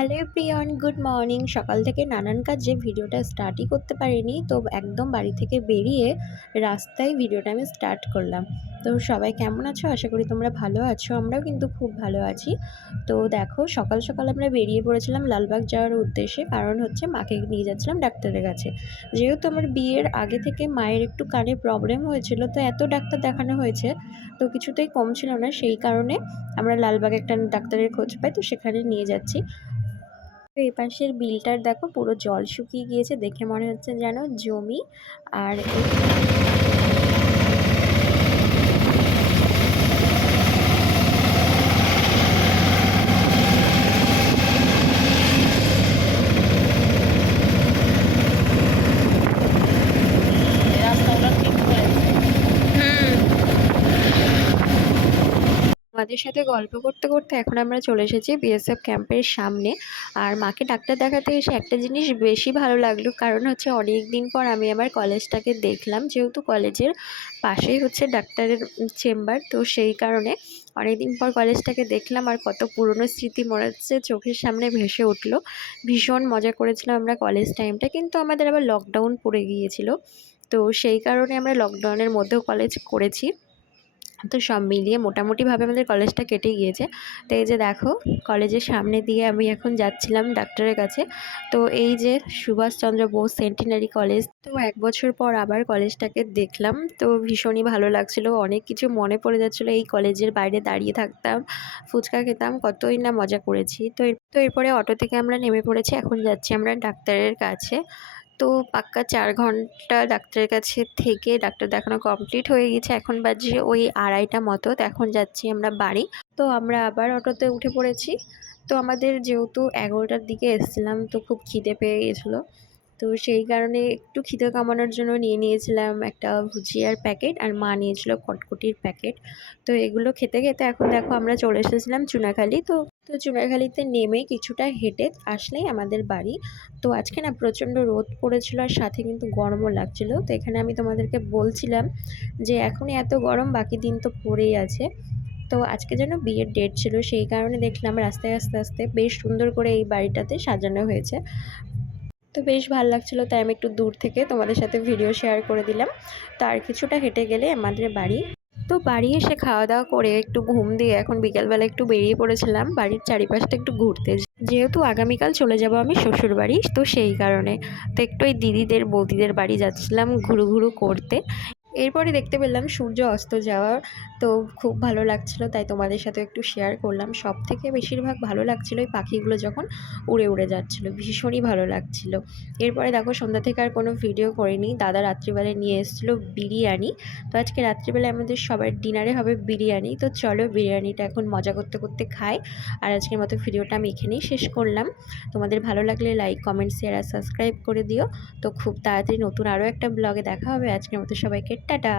Hello everyone, good morning. সকাল থেকে নানান কাজে ভিডিওটা স্টার্টই করতে পারিনি, তো একদম বাড়ি থেকে বেরিয়ে রাস্তায় ভিডিওটা আমি স্টার্ট করলাম। তো সবাই কেমন আছো? আশা করি তোমরা ভালো আছো। আমরাও কিন্তু খুব ভালো আছি। তো দেখো, সকাল সকাল আমরা বেরিয়ে পড়েছিলাম লালবাগ যাওয়ার উদ্দেশ্যে, কারণ হচ্ছে মাকে নিয়ে যাচ্ছিলাম ডাক্তারের কাছে। যেহেতু আমার বিয়ের আগে থেকে মায়ের একটু কানে প্রবলেম হয়েছিল, তো এত ডাক্তার দেখানো হয়েছে, তো কিছুতেই কমছিল না। সেই কারণে আমরা লালবাগে একটা ডাক্তারের খোঁজ পাই, তো সেখানে নিয়ে যাচ্ছি। তো এই পাশের বিলটার দেখো, পুরো জল শুকিয়ে গিয়েছে, দেখে মনে হচ্ছে যেন জমি। আর আমাদের সাথে গল্প করতে করতে এখন আমরা চলে এসেছি বিএসএফ ক্যাম্পের সামনে। আর মাকে ডাক্তার দেখাতে এসে একটা জিনিস বেশি ভালো লাগলো, কারণ হচ্ছে অনেক দিন পর আমি আমার কলেজটাকে দেখলাম। যেহেতু কলেজের পাশেই হচ্ছে ডাক্তারের চেম্বার, তো সেই কারণে অনেক দিন পর কলেজটাকে দেখলাম। আর কত পুরনো স্মৃতি মনে হচ্ছে চোখের সামনে ভেসে উঠলো। ভীষণ মজা করেছিলাম আমরা কলেজ টাইমটা, কিন্তু আমাদের আবার লকডাউন পড়ে গিয়েছিল, তো সেই কারণে আমরা লকডাউনের মধ্যেও কলেজ করেছি। তো সব মিলিয়ে মোটামুটিভাবে আমাদের কলেজটা কেটে গিয়েছে। তো এই যে দেখো, কলেজের সামনে দিয়ে আমি এখন যাচ্ছিলাম ডাক্তারের কাছে। তো এই যে সুভাষচন্দ্র বোস সেন্টিনারি কলেজ, তো 1 বছর পর আবার কলেজটাকে দেখলাম, তো ভীষণই ভালো লাগছিল। অনেক কিছু মনে পড়ে যাচ্ছিলো। এই কলেজের বাইরে দাঁড়িয়ে থাকতাম, ফুচকা খেতাম, কতই না মজা করেছি। তো এরপরে অটো থেকে আমরা নেমে পড়েছি, এখন যাচ্ছি আমরা ডাক্তারের কাছে। তো পাক্কা 4 ঘন্টা ডাক্তারের কাছে থেকে ডাক্তার দেখানো কমপ্লিট হয়ে গেছে। এখন বাজে ওই 2:30টা মতো। তো এখন যাচ্ছি আমরা বাড়ি। তো আমরা আবার অটোতে উঠে পড়েছি। তো আমাদের যেহেতু 11টার দিকে এসেছিলাম, তো খুব খিদে পেয়ে গেছিলো। তো সেই কারণে একটু খিদে কামানোর জন্য নিয়েছিলাম একটা ভুজিয়ার প্যাকেট, আর মা নিয়েছিল কটকটির প্যাকেট। তো এগুলো খেতে খেতে এখন দেখো আমরা চলে এসেছিলাম চুনাখালি। তো চুনাখালিতে নেমে কিছুটা হেঁটে আসলেই আমাদের বাড়ি। তো আজকে না প্রচণ্ড রোদ পড়েছিল, আর সাথে কিন্তু গরমও লাগছিল। তো এখানে আমি তোমাদেরকে বলছিলাম যে এখনই এত গরম, বাকি দিন তো পড়েই আছে। তো আজকে যেন বিয়ের ডেট ছিল, সেই কারণে দেখলাম রাস্তায় আস্তে আস্তে বেশ সুন্দর করে এই বাড়িটাতে সাজানো হয়েছে। তো বেশ ভালো লাগছিলো, তাই আমি একটু দূর থেকে তোমাদের সাথে ভিডিও শেয়ার করে দিলাম। তো আর কিছুটা হেঁটে গেলে আমাদের বাড়ি। তো বাড়ি এসে খাওয়া দাওয়া করে একটু ঘুম দিয়ে এখন বিকেলবেলা একটু বেরিয়ে পড়েছিলাম বাড়ির চারিপাশটা একটু ঘুরতে। যেহেতু আগামীকাল চলে যাব আমি শ্বশুর বাড়ি, তো সেই কারণে তো একটু ওই দিদিদের বৌদিদের বাড়ি যাচ্ছিলাম ঘুরু ঘুরু করতে। এরপরে দেখতে পেলাম সূর্য অস্ত যাওয়া, তো খুব ভালো লাগছিল, তাই তোমাদের সাথে একটু শেয়ার করলাম। সব থেকে বেশিরভাগ ভালো লাগছিল ওই পাখিগুলো যখন উড়ে উড়ে যাচ্ছিল, ভীষণই ভালো লাগছিল। এরপরে দেখো, সন্ধ্যা থেকে আর কোনো ভিডিও করিনি। দাদা রাত্রিবেলায় নিয়ে এসেছিলো বিরিয়ানি। তো আজকে রাত্রিবেলায় আমাদের সবার ডিনারে হবে বিরিয়ানি। তো চলো বিরিয়ানিটা এখন মজা করতে করতে খাই। আর আজকের মতো ভিডিওটা আমি এখানেই শেষ করলাম। তোমাদের ভালো লাগলে লাইক, কমেন্ট, শেয়ার আর সাবস্ক্রাইব করে দিও। তো খুব তাড়াতাড়ি নতুন আরও একটা ব্লগে দেখা হবে। আজকের মতো সবাইকে টাটা।